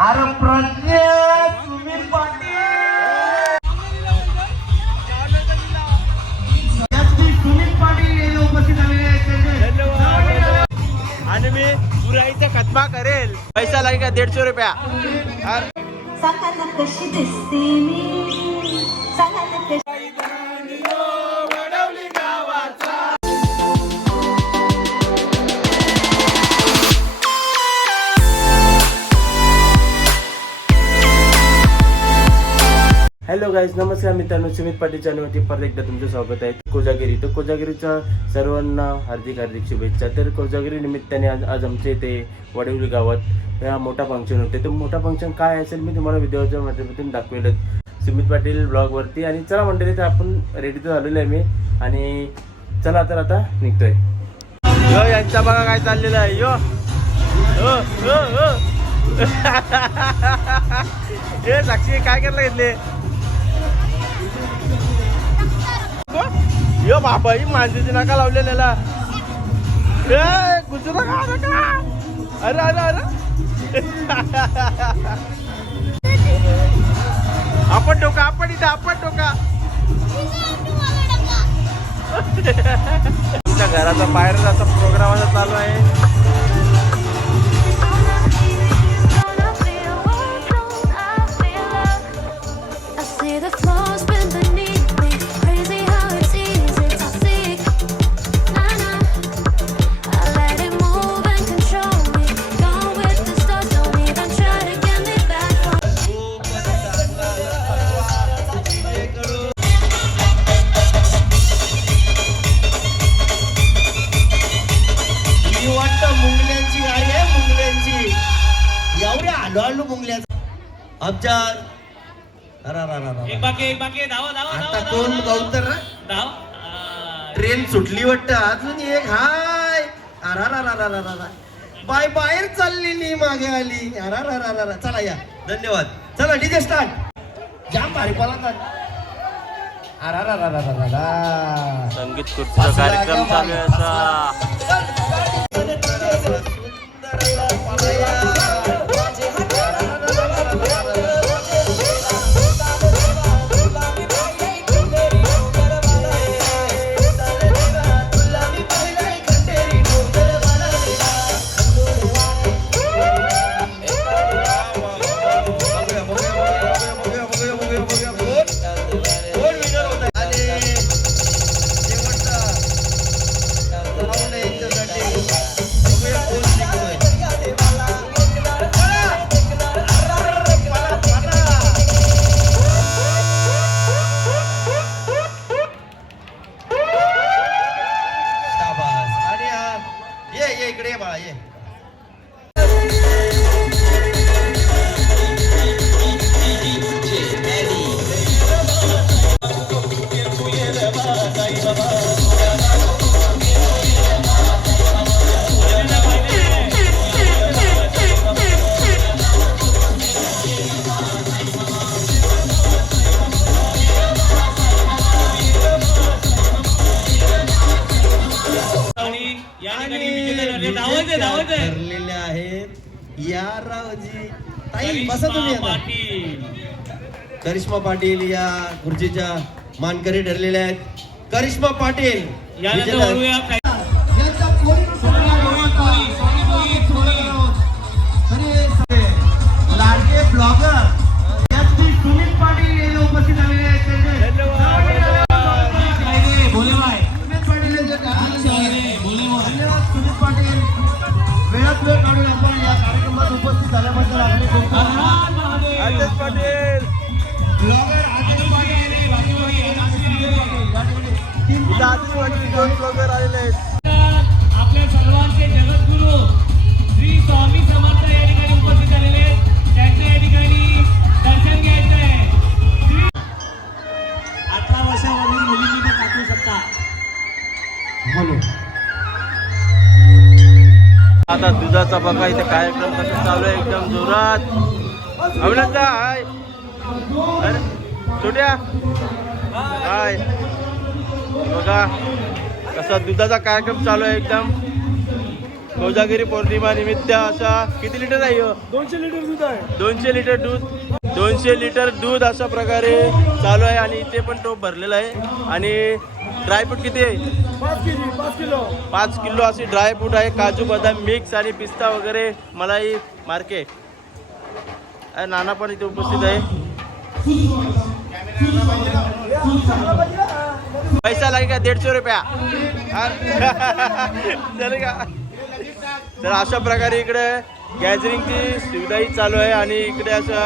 अरे प्रज्ञा सुमित पाटील. सुमित पाटील हे उपस्थित झालेले आहेत. त्यांचे आणि मी बुराईचा खतमा करेल. पैसा लागेल का? दीडशे रुपया. ना कशी दिसते मी. गाईज नमस्कार मित्रांनो सुमित पाटील चॅनलवरती परत एकदा तुमचं स्वागत आहे. कोजागिरी. तर कोजागिरीच्या सर्वांना हार्दिक हार्दिक शुभेच्छा. तर कोजागिरी निमित्ताने आज आज आमच्या इथे वडवली गावात हा मोठा फंक्शन होते तर मोठा फंक्शन काय असेल मी तुम्हाला व्हिडिओच्या माध्यमातून दाखवेल सुमित पाटील ब्लॉगवरती. आणि चला मंडळी तर आपण रेडी तर झालेलो आहे मी. आणि चला तर आता निघतोय. यो यांचा बघा काय चाललेलं आहे. यो. हो हो हो हे साक्षी काय करायला घेतले? यो बाबा ही माणसाची नाका लावलेल्याला. ए गुजू अरे अरे अरे. आपण टोका आपण इथं आपण टोका तुमच्या घराचा बाहेर जायचा प्रोग्राम आता चालू आहे. धन्यवाद. चला डीजे स्टार्ट जाम भारी अरे. संगीत खुर्चीचा कार्यक्रम चालू आहे करिश्मा पाटील या खुर्चीच्या मानकरी ठरलेल्या आहेत. करिश्मा पाटील लाडके blogger S P Sumit Patil हे उपस्थित झालेले आहेत त्यांचे भोलेबाई सुमित पाटील यांचे अच्छा, अरे, भोलेबाई धन्यवाद. सुमित पाटील वेळात वेळ काढून आपण या कार्यक्रमात उपस्थित झाल्याबद्दल आपले खूप खूप हर हर महादेव. आदेश पाटील. दोन ब्लॉगर आलेले आहेत आपल्या सर्वांचे जगद्गुरु श्री स्वामी समर्थ या ठिकाणी उपस्थित झालेले आहेत. त्यांच्या या ठिकाणी दर्शन घ्यायचं आहे. अठरा वर्षावरील मुलींनी पण टाकू शकता. बोलो आता दुधाचा बघा इथे कार्यक्रम कसा चालू आहे. एकदम जोरात. अभिनंदा हाय. अरे छोट्या. हाय. बघा कसा दुधाचा कार्यक्रम चालू आहे एकदम. कोजागिरी पौर्णिमा निमित्त अशा किती लिटर आहे? दोनशे लिटर दूध आहे. दोनशे लिटर दूध. दोनशे लिटर दूध अशा प्रकारे चालू आहे आणि इथे पण टोप भरलेला आहे. आणि ड्रायफ्रूट किती आहे? पाच किलो. पाच किलो अशी ड्रायफ्रूट आहे. काजू बदाम मिक्स आणि पिस्ता वगैरे मलाई मार्के. नाना पण इथे उपस्थित आहे. पैसा लागेल दीडशे रुपया? हा? का? तर अशा प्रकारे इकडे गॅदरिंगची सुविधाही चालू आहे आणि इकडे अशा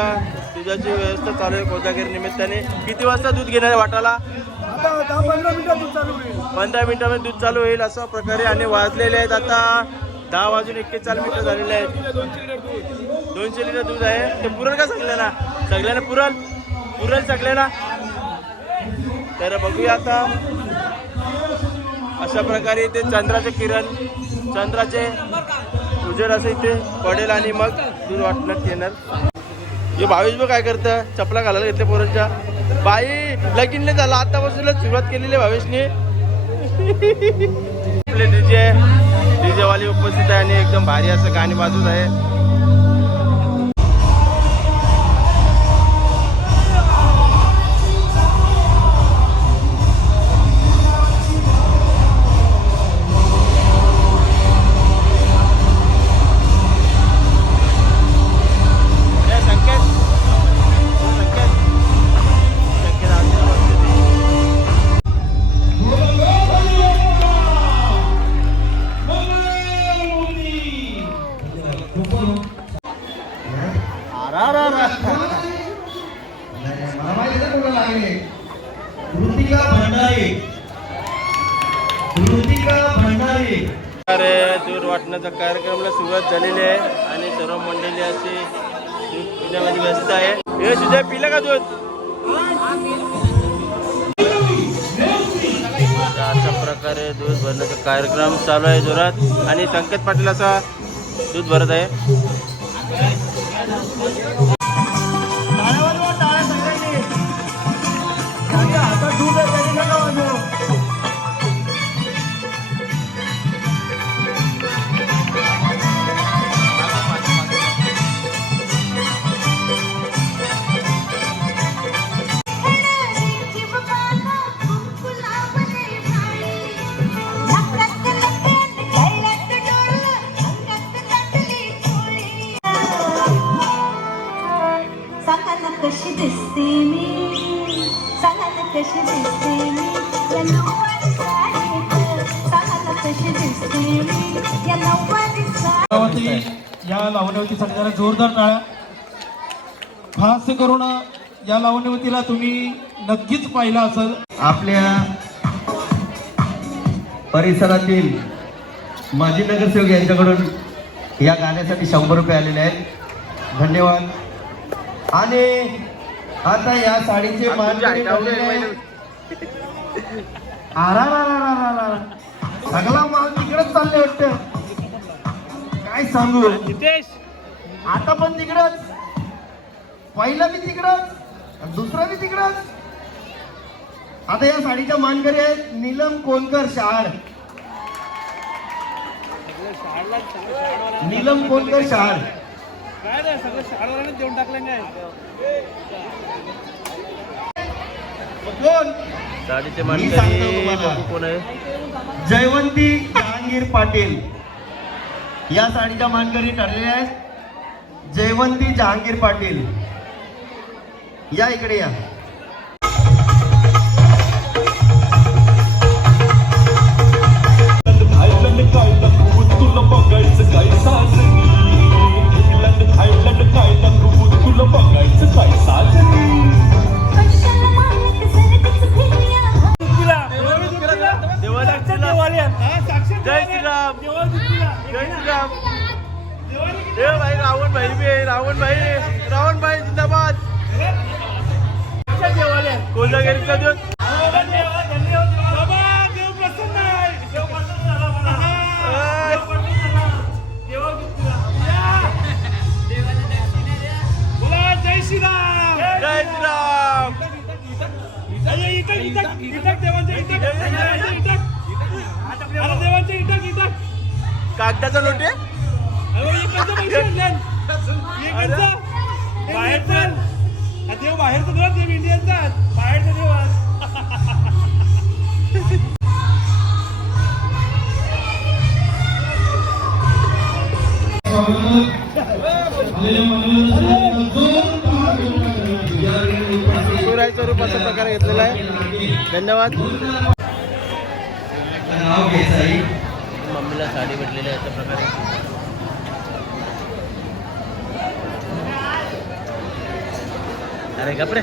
दुधाची व्यवस्था चालू आहे कोजागिरी निमित्ताने. किती वाजता दूध घेणार आहे वाटाला? पंधरा दूध चालू होईल मिनिटामध्ये दूध चालू होईल अशा प्रकारे आणि वाजलेले आहेत आता दहा वाजून एक्केचाळीस मिनिटं झालेले आहेत. दोनशे लिटर दूध आहे. ते पुरण का सगळ्यांना? सगळ्यांना पुरण? पुरण सगळ्यांना तर बघूया आता. अशा प्रकारे इथे चंद्राचे किरण चंद्राचे उजेड असं इथे पडेल आणि मग दूर वाटण्यात येणार. हे भावेश बघ काय करतं? चपला घालायला घेतले पोरांच्या. बाई लगीन नाही झालं. आतापासूनच सुरुवात केलेली आहे भावेशने. आपले डीजे डीजेवाली उपस्थित आहे आणि एकदम भारी असं गाणी बाजूच आहे. दूध वाटण्याचा कार्यक्रमाला सुरुवात झालेली आहे आणि सर्व मंडळी अशी दूध पिण्यामध्ये व्यस्त आहे. हे सुद्धा पिलं का दूध? अशा प्रकारे दूध भरण्याचा कार्यक्रम चालू आहे जोरात. आणि संकेत पाटील असा दूध भरत आहे. लावणीवतीसाठी जरा जोरदार टाळ्या. खास करून या लावणीवतीला तुम्ही नक्कीच पाहिलं असेल. आपल्या परिसरातील माजी नगरसेवक यांच्याकडून या गाण्यासाठी शंभर रुपये आलेले आहेत. धन्यवाद. आणि आता या साडीचे मानकरी. आरारारारारारा. सगळा माल तिकडेच चालले वाटतं काय सांगू? आता पण तिकडच. पहिला बी तिकडच दुसरा बी तिकडच. आता या साडीच्या मानकरी आहेत नीलम कोणकर शहाड. नीलम कोणकर शहाड. काय रे सगळं शाळेवाल्याने देऊन टाकलं काय कोण? साडीचे मी मानकरी कोण आहे? जयवंती जहांगीर पाटील. या साडीच्या मानकरी ठरलेल्या आहेत. जयवंती जहांगीर पाटील. या इकडे या. काय कागदाचा नोट आहे बाहेर चल देव बाहेरचं. देव देव इंडियनचा बाहेरचं देव आज. शिवरायचं रूप असा प्रकार घेतलेला आहे. धन्यवाद. नाव साडी भेटलेली अशा प्रकारे. अरे गपरे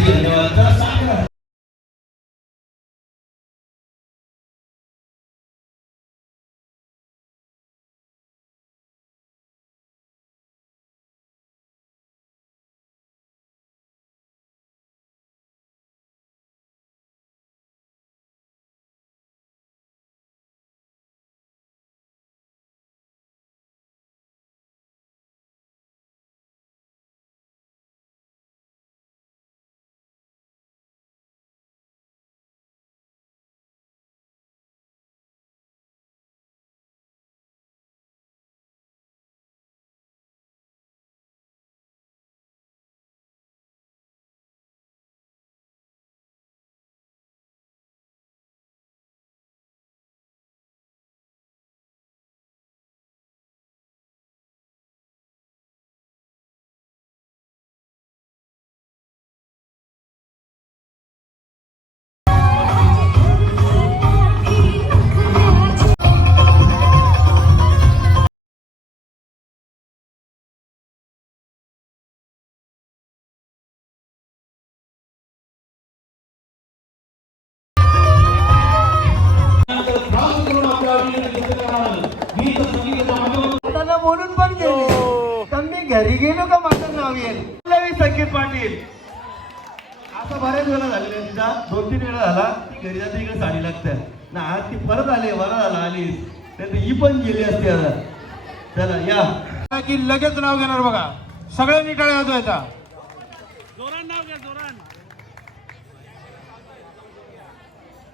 धन्यवाद. बोलून पण गेले. तर मी घरी गेलो का माझं नाव येईल? संकेत पाटील. आता बऱ्याच वेळा झालेला आहे तिचा दोन तीन वेळा झाला. ती घरी जाते इकडे साडी लागते. ना आज ती परत आली बरं झाला आली. नाही तर ही पण गेली असती आता चला या. की लगेच नाव घेणार बघा. सगळ्यांनी टाळ्या वाजवायचा. जोरान नाव घ्या जोरान.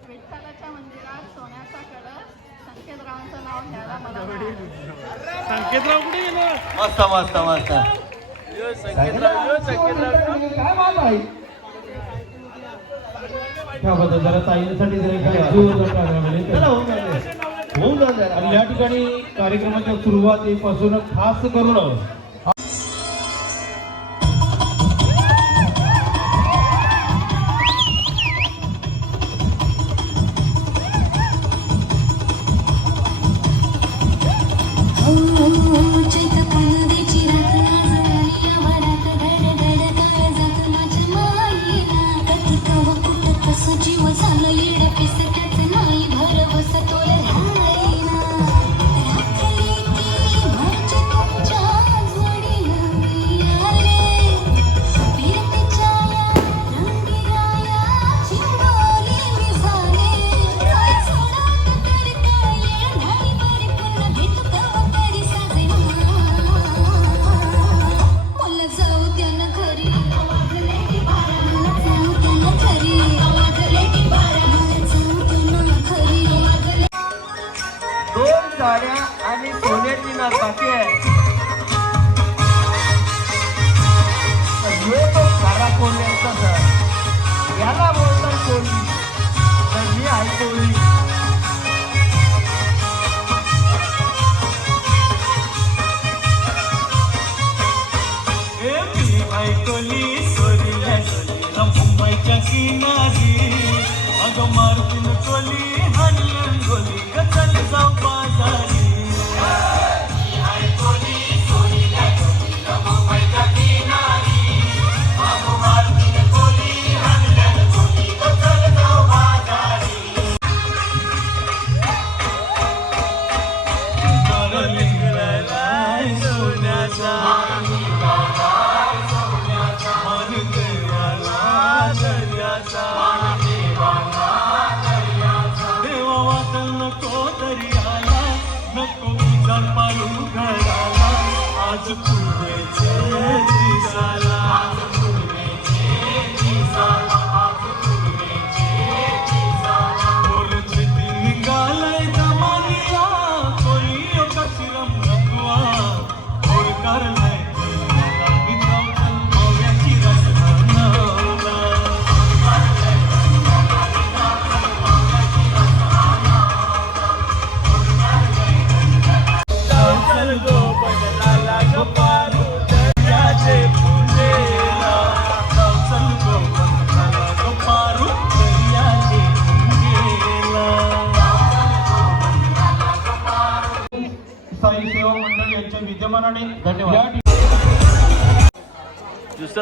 विठ्ठलाच्या मंदिरात सोन्याचा कळस संकेतरावांचं नाव घ्यायला मला संकेतराव कुठे गेलो? मस्त मस्त मस्त. यो संकेतराव यो संकेतराव. काय बात आहे? त्याबद्दल जरा ताईंसाठी होऊन आणि या ठिकाणी कार्यक्रमाच्या सुरुवातीपासून खास करून చైత పనదే आणि सोन्याची बाकी आहे तो खरा कोल्ह्याचा याला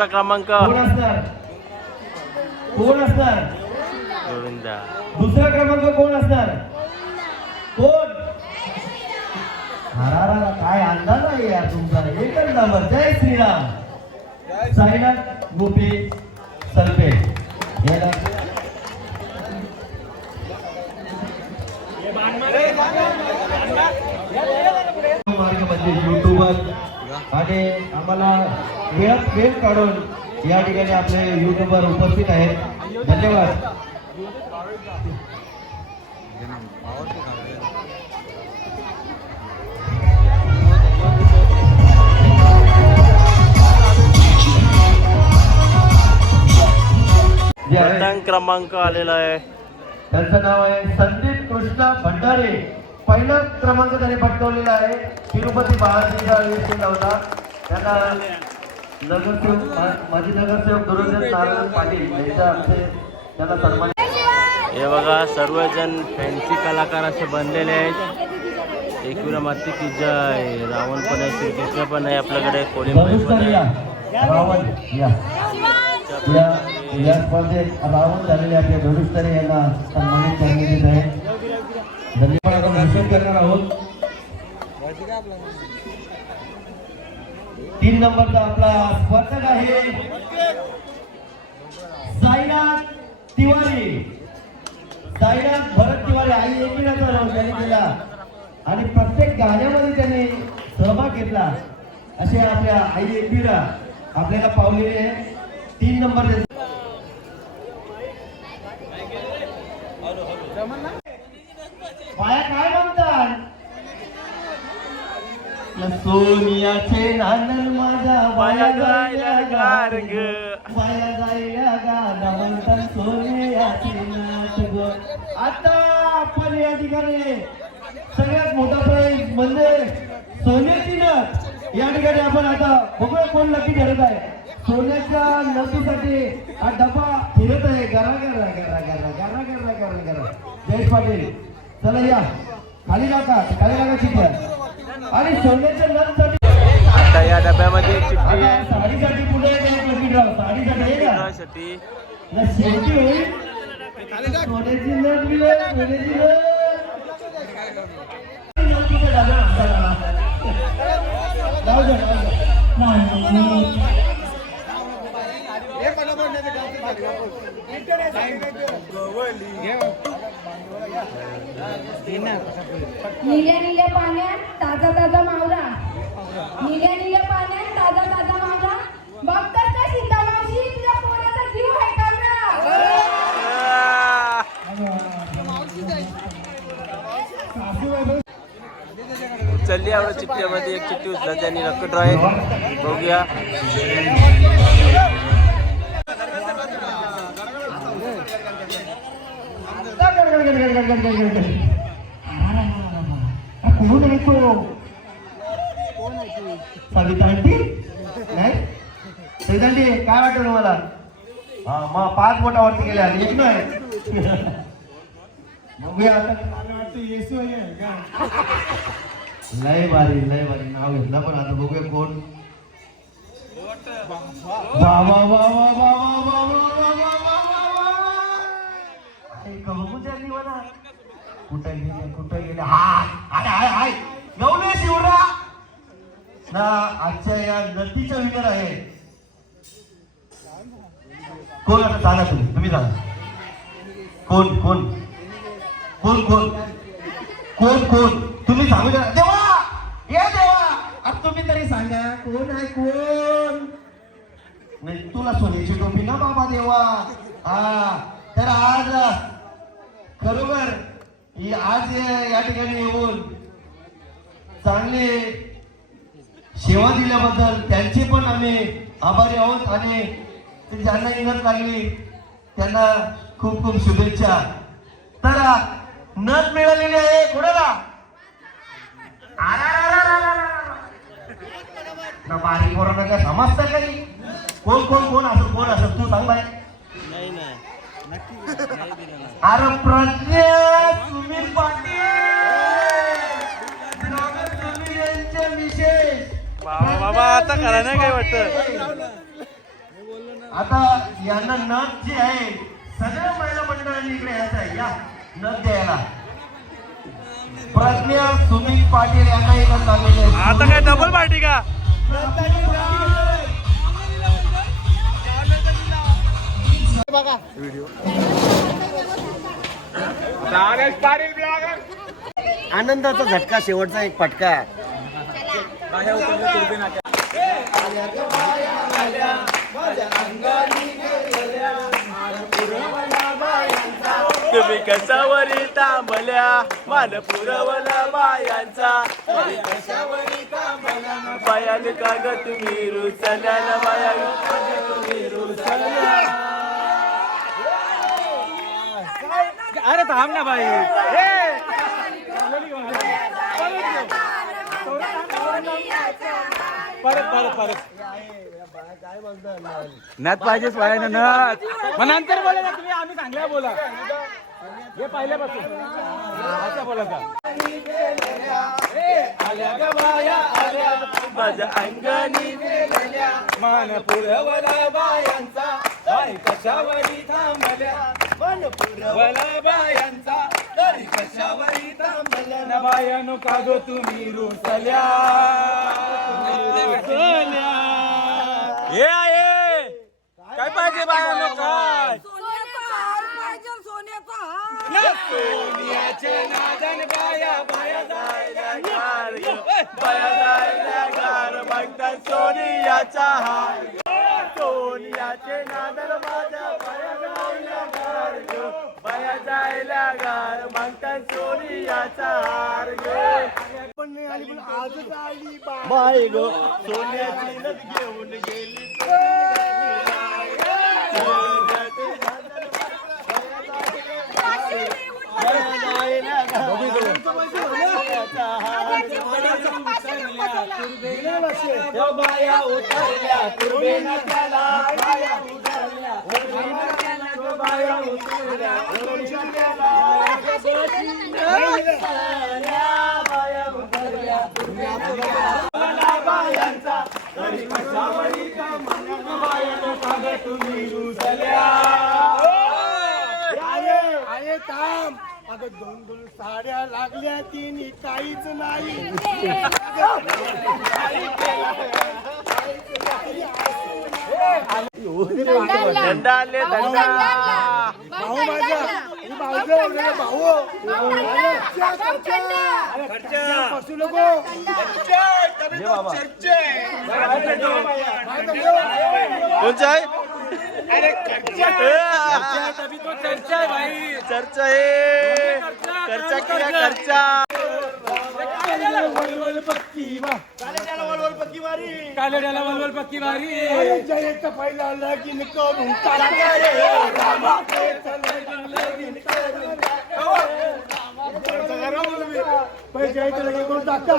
दुसरा क्रमांक. कोण असणार कोण असणार जोडून द्या दुसरा क्रमांक कोण असणार कोण काय अंदाज आहे यार तुमचा? एकच नंबर जय श्रीराम. साईनाथ गोपी सरपे याला मार्गामध्ये युट्यूबर आणि आम्हाला वेळात वेळ काढून या ठिकाणी आपले युट्यूबर उपस्थित आहेत. धन्यवाद. क्रमांक आलेला आहे. त्यांचं नाव आहे संदीप कृष्णा भंडारे. पहिला क्रमांक त्यांनी पटकवलेला आहे. तिरुपती बालाजीचा केला होता. त्यांना नगरसेवक माजी नगरसेवक दुर्योधन नारायण पाटील यांच्या आमचे त्यांना सन्मान हे बघा सर्वजण फॅन्सी कलाकार असे बनलेले आहेत. एकविरा माती की जय. रावण पण आहे श्रीकृष्ण पण आहे आपल्याकडे पण आहे. रावण या. या या स्पर्धेत रावण झालेले आपले धनुष्करे यांना सन्मानित करण्यात येत आहे. धन्यवाद आपण घोषित करणार आहोत. तीन नंबरचा आपला स्पर्धक आहे साईनाथ तिवारी. साईनाथ भरत तिवारी आई एकविराचा नाव त्यांनी केला. आणि प्रत्येक गाण्यामध्ये त्यांनी सहभाग घेतला. असे आपल्या आई एकविरा आपल्याला पावलेले आहे. तीन नंबर बाया काय म्हणतात सोनियाचे नानल माझ्या बाया जायला गार ग बाया जायला गाणं म्हणतात सोनियाचे नाच ग. आता आपण या ठिकाणी सगळ्यात मोठा प्राईज म्हणजे सोन्याची नथ. या ठिकाणी आपण आता बघूया कोण नक्की ठरत आहे. सोन्याच्या नथीसाठी हा डबा फिरत आहे. गरा गरा गरा गरा गरा गरा गरा गरा. जयेश पाटील. चला या. खाली टाका खाली टाका चिठ्ठ्या आणि सोन्याच्या नथसाठी आता या डब्यामध्ये चिठ्ठी. आहे साडीसाठी पुढे एक लकी ड्रॉ साडीसाठी आहे. का साठी ना शेवटी होईल. सोन्याची नथ मिळेल सोन्याची नथ. नथीच्या डब्यात हाताला. जाऊ दे, जाऊ दे. निल्या निल्या पाण्यात ताजा ताजा मावरा निल्या निल्या पाण्यात ताजा ताजा मावरा बघतात का सीता मावशी तुझ्या पोराचा जीव आहे का गं? चल्ली आवड चिठ्ठीमध्ये एक चिठ्ठी उचला त्यांनी रक्क राहील बघूया. कोण आहे तो सविता आंटी नाही सविता आंटी काय वाटतं तुम्हाला? हा मग पाच बोटावरती गेल्या एक नाही बघूया आता लय भारी लय भारी नाव घेतलं पण आता बघूया कोण वा वा वा वा वा वा वा वा वा वा अरे, मला. कुठं गेले कुठं गेले? हा हाय हाय हाय. गवले शिवरा. ना आजच्या या नदीचा विनर आहे. कोण आता चाला तुम्ही? तुम्ही चाला कोण कोण? कोण कोण? कोण कोण? तुम्ही सांगू द्या. देवा! ये देवा! आता तुम्ही तरी सांगा कोण आहे कोण? नाही तुला सोन्याची टोपी ना बाबा देवा. हा तर आज खरोखर ही आज या ठिकाणी येऊन चांगले सेवा दिल्याबद्दल त्यांचे पण आम्ही आभारी आहोत आणि ज्यांना इनत लागली त्यांना खूप खूप शुभेच्छा. तर नथ मिळालेली आहे कोणाला? ना बारीक पोरांना काय समजतं काही कोण कोण कोण? असं कोण असं तू सांग बाय नाही नाही. अरे प्रज्ञा सुनील पाटील. ब्लॉगर सुनील बाबा आता करा नाही काय वाटतं? आता यांना नथ जी आहे सगळ्या महिला मंडळांनी इकडे यायचं आहे. या नथ द्यायला. प्रज्ञा सुमित पाटील यांना लागलेली आहे आता काय डबल पार्टी का? आनंदाचा झटका शेवटचा एक फटका. तुम्ही कशावरी तांबल्या? मान पुरवला बायांचा बायान काग तुम्ही रुचल्या बाया तुम्ही रुचल्या अरे थांब ना बाई. परत परत परत. नात पाहिजेच पाहिजे नथ. मग नंतर बोला ना तुम्ही आम्ही चांगल्या बोला. हे पाहिल्यापासून. असं बोला का? माझ्या अंगणी मान पुरवला बायांचा. कशावरी थांबल्या? बायांचा तरी कशावरी थांबल्या ना बायानो का गो तुम्ही रुसल्या. हे आहे. काय पाहिजे बायानो काय? सोनियाचे नादन बाया बाया जायला गार. बाया जायला गार. मागतात सोनियाचा हार. ग. सोनियाचे नादन माझ्या बाया जायला गार ग. बाया जायला गार मागतात सोनियाचा हार ग बाय ग सोन्याची नथ घेऊन गेली बाया उतरल्या. तुर्बेनं त्याला बाया उतरल्या बाया उतरल्या बाया उतरल्या मला बायांचा तरी कशावरी का मनानं बायानं काग तुम्ही रुसल्या अरे थांब अगं दोन दोन साड्या लागल्या तिने काहीच नाही दंडा आले दंडा भाऊ माझा ही भाऊजो वगैरे भाऊ बसू नको कोणचा आहे चर्चा आहे भाई चर्चा आहे खर्चा किया खर्चा वारी कालड्याला वलवल पक्की वारी अरे जयेचा पहिला लगीन करून टाका रे. रामा लगीन करून जयचं लगीन करून टाका.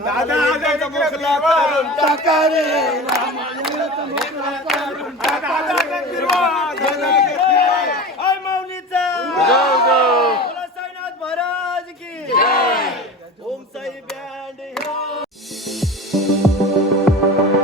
दादा जयचा मोकला करून टाका रे. रामा जयचा मोकला करून टाका दादा फिरवा माऊलीचा जय. जय भराज की ओम साई Thank you.